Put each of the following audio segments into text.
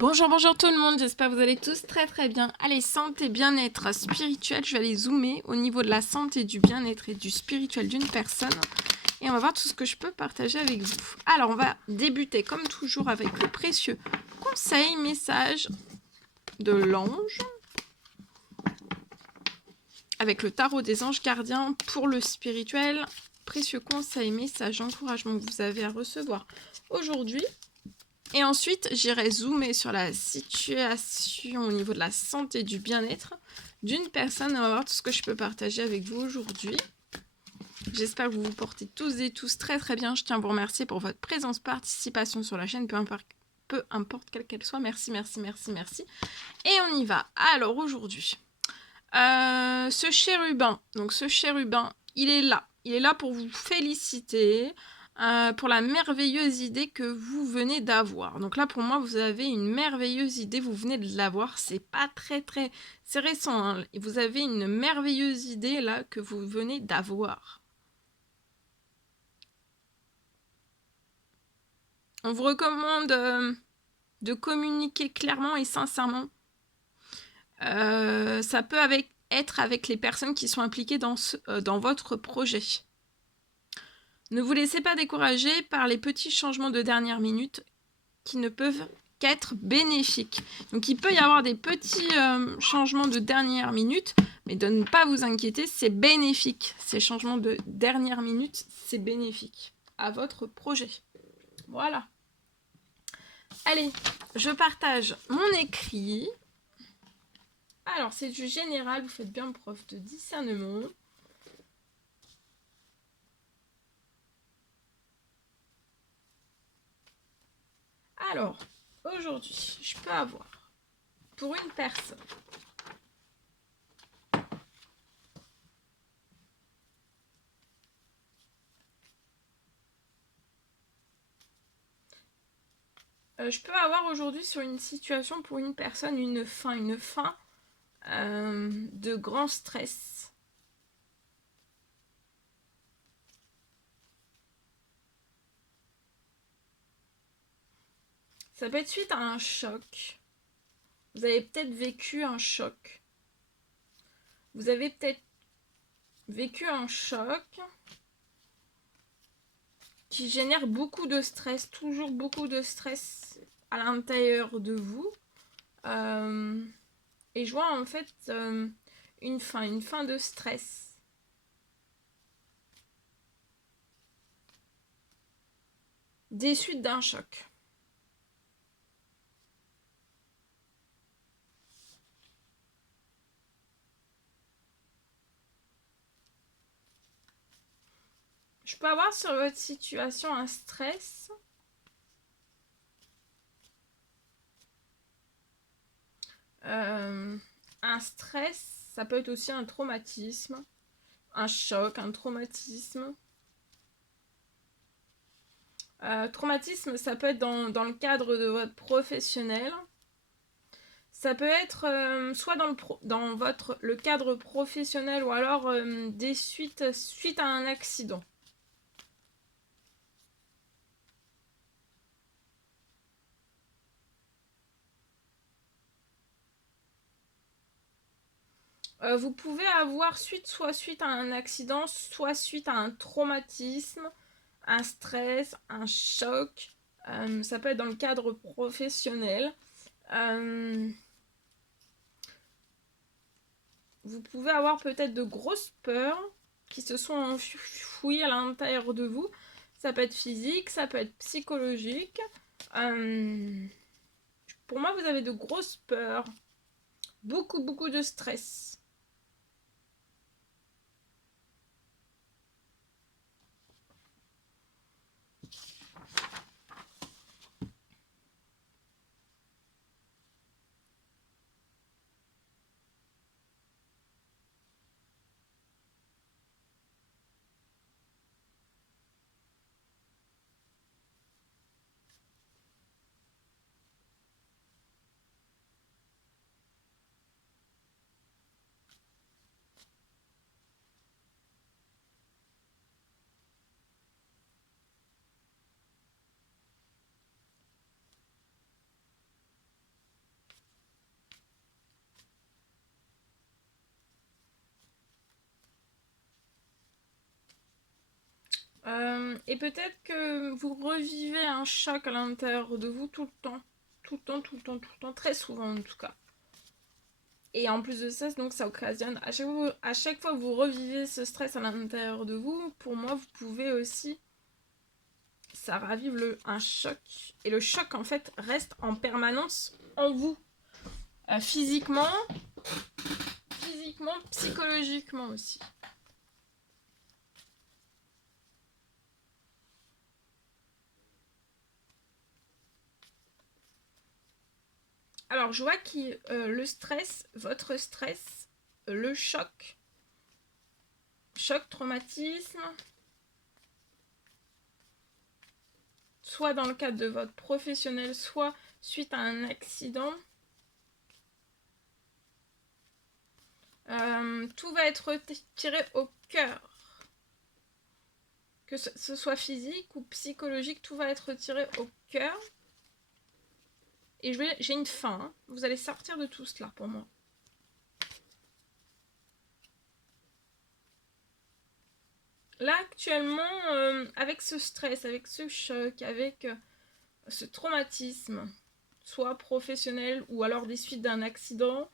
Bonjour, bonjour tout le monde, j'espère que vous allez tous très bien. Allez, santé, bien-être spirituel, je vais aller zoomer au niveau de la santé, du bien-être et du spirituel d'une personne. Et on va voir tout ce que je peux partager avec vous. Alors, on va débuter comme toujours avec le précieux conseil, message de l'ange. Avec le tarot des anges gardiens pour le spirituel. Précieux conseil, message, encouragement que vous avez à recevoir aujourd'hui. Et ensuite, j'irai zoomer sur la situation au niveau de la santé et du bien-être d'une personne. On va voir tout ce que je peux partager avec vous aujourd'hui. J'espère que vous vous portez tous et tous très bien. Je tiens à vous remercier pour votre présence, participation sur la chaîne, peu importe quelle qu'elle soit. Merci. Et on y va. Alors aujourd'hui, ce chérubin, il est là. Il est là pour vous féliciter. Pour la merveilleuse idée que vous venez d'avoir. Donc là, pour moi, vous avez une merveilleuse idée, vous venez de l'avoir. C'est pas c'est récent, hein. Vous avez une merveilleuse idée là que vous venez d'avoir. On vous recommande de communiquer clairement et sincèrement. Ça peut être avec les personnes qui sont impliquées dans votre projet. Ne vous laissez pas décourager par les petits changements de dernière minute qui ne peuvent qu'être bénéfiques. Donc il peut y avoir des petits changements de dernière minute, mais de ne pas vous inquiéter, c'est bénéfique. Ces changements de dernière minute, c'est bénéfique à votre projet. Voilà. Allez, je partage mon écrit. Alors, c'est du général, vous faites bien preuve de discernement. Alors, aujourd'hui, je peux avoir pour une personne je peux avoir aujourd'hui sur une situation pour une personne une fin de grand stress. Ça peut être suite à un choc. Vous avez peut-être vécu un choc. Vous avez peut-être vécu un choc qui génère beaucoup de stress, toujours beaucoup de stress à l'intérieur de vous. Et je vois en fait une fin de stress. Des suites d'un choc. Je peux avoir sur votre situation un stress. Un stress, ça peut être aussi un traumatisme, un choc, un traumatisme. Traumatisme, ça peut être dans le cadre de votre professionnel. Ça peut être soit dans le cadre professionnel ou alors des suite à un accident. Vous pouvez avoir soit suite à un accident, soit suite à un traumatisme, un stress, un choc. Ça peut être dans le cadre professionnel. Vous pouvez avoir peut-être de grosses peurs qui se sont enfouies à l'intérieur de vous. Ça peut être physique, ça peut être psychologique. Pour moi, vous avez de grosses peurs. Beaucoup de stress. Et peut-être que vous revivez un choc à l'intérieur de vous tout le temps. Tout le temps, tout le temps, tout le temps. Très souvent en tout cas. Et en plus de ça, donc ça occasionne, à chaque fois que vous revivez ce stress à l'intérieur de vous, pour moi, vous pouvez aussi, ça ravive un choc. Et le choc, en fait, reste en permanence en vous. Physiquement, psychologiquement aussi. Alors, je vois que le stress, votre stress, le choc, traumatisme, soit dans le cadre de votre professionnel, soit suite à un accident. Tout va être tiré au cœur. Que ce soit physique ou psychologique, tout va être tiré au cœur. Et j'ai une fin. Hein. Vous allez sortir de tout cela pour moi. Là, actuellement, avec ce stress, avec ce choc, avec ce traumatisme, soit professionnel ou alors des suites d'un accident,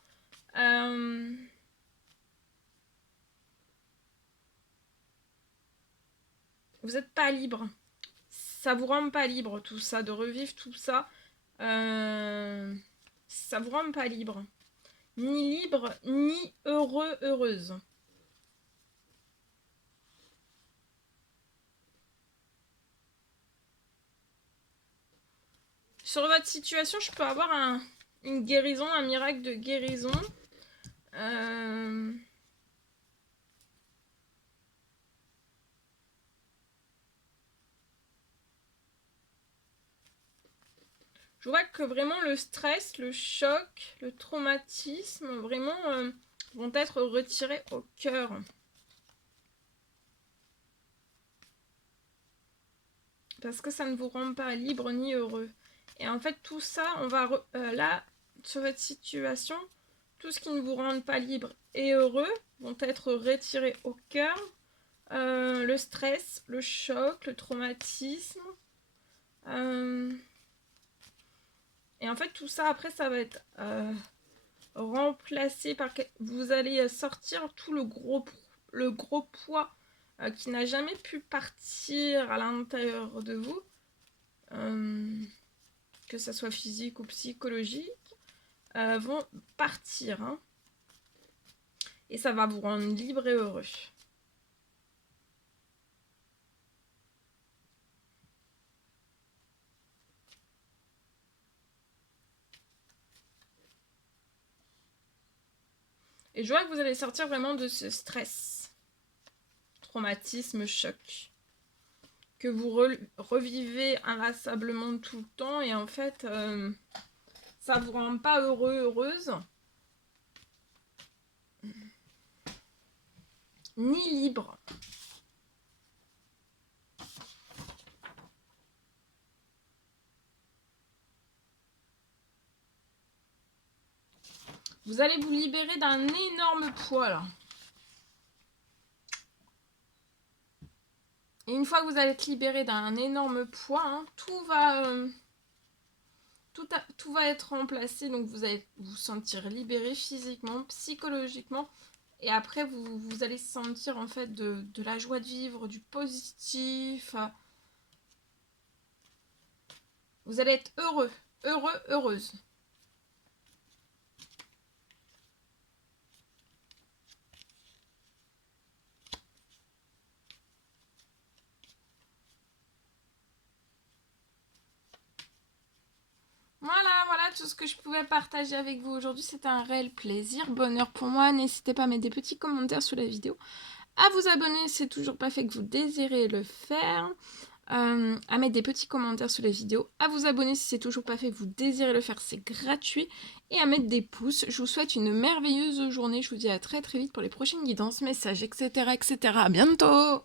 vous n'êtes pas libre. Ça vous rend pas libre tout ça, de revivre tout ça. Ça vous rend pas libre. Ni libre, ni heureux, heureuse. Sur votre situation, je peux avoir une guérison, un miracle de guérison. Je vois que vraiment le stress, le choc, le traumatisme, vraiment vont être retirés au cœur. Parce que ça ne vous rend pas libre ni heureux. Et en fait, tout ça, on va là, sur votre situation, tout ce qui ne vous rend pas libre et heureux vont être retirés au cœur. Le stress, le choc, le traumatisme. Et en fait, tout ça, après, ça va être remplacé par... Vous allez sortir tout le gros poids qui n'a jamais pu partir à l'intérieur de vous. Que ça soit physique ou psychologique, vont partir. Hein. Et ça va vous rendre libre et heureux. Et je vois que vous allez sortir vraiment de ce stress, traumatisme, choc, que vous revivez inlassablement tout le temps. Et en fait, ça vous rend pas heureux, heureuse. Ni libre. Vous allez vous libérer d'un énorme poids là. Et une fois que vous allez être libéré d'un énorme poids, hein, tout va être remplacé. Donc vous allez vous sentir libéré physiquement, psychologiquement. Et après, vous allez sentir en fait de la joie de vivre, du positif. Vous allez être heureux, heureuse. Voilà tout ce que je pouvais partager avec vous aujourd'hui. C'était un réel plaisir, bonheur pour moi. N'hésitez pas à mettre des petits commentaires sous la vidéo. À vous abonner si c'est toujours pas fait que vous désirez le faire. À mettre des petits commentaires sous la vidéo. À vous abonner si c'est toujours pas fait que vous désirez le faire, c'est gratuit. Et à mettre des pouces. Je vous souhaite une merveilleuse journée. Je vous dis à très très vite pour les prochaines guidances, messages, etc. etc. À bientôt!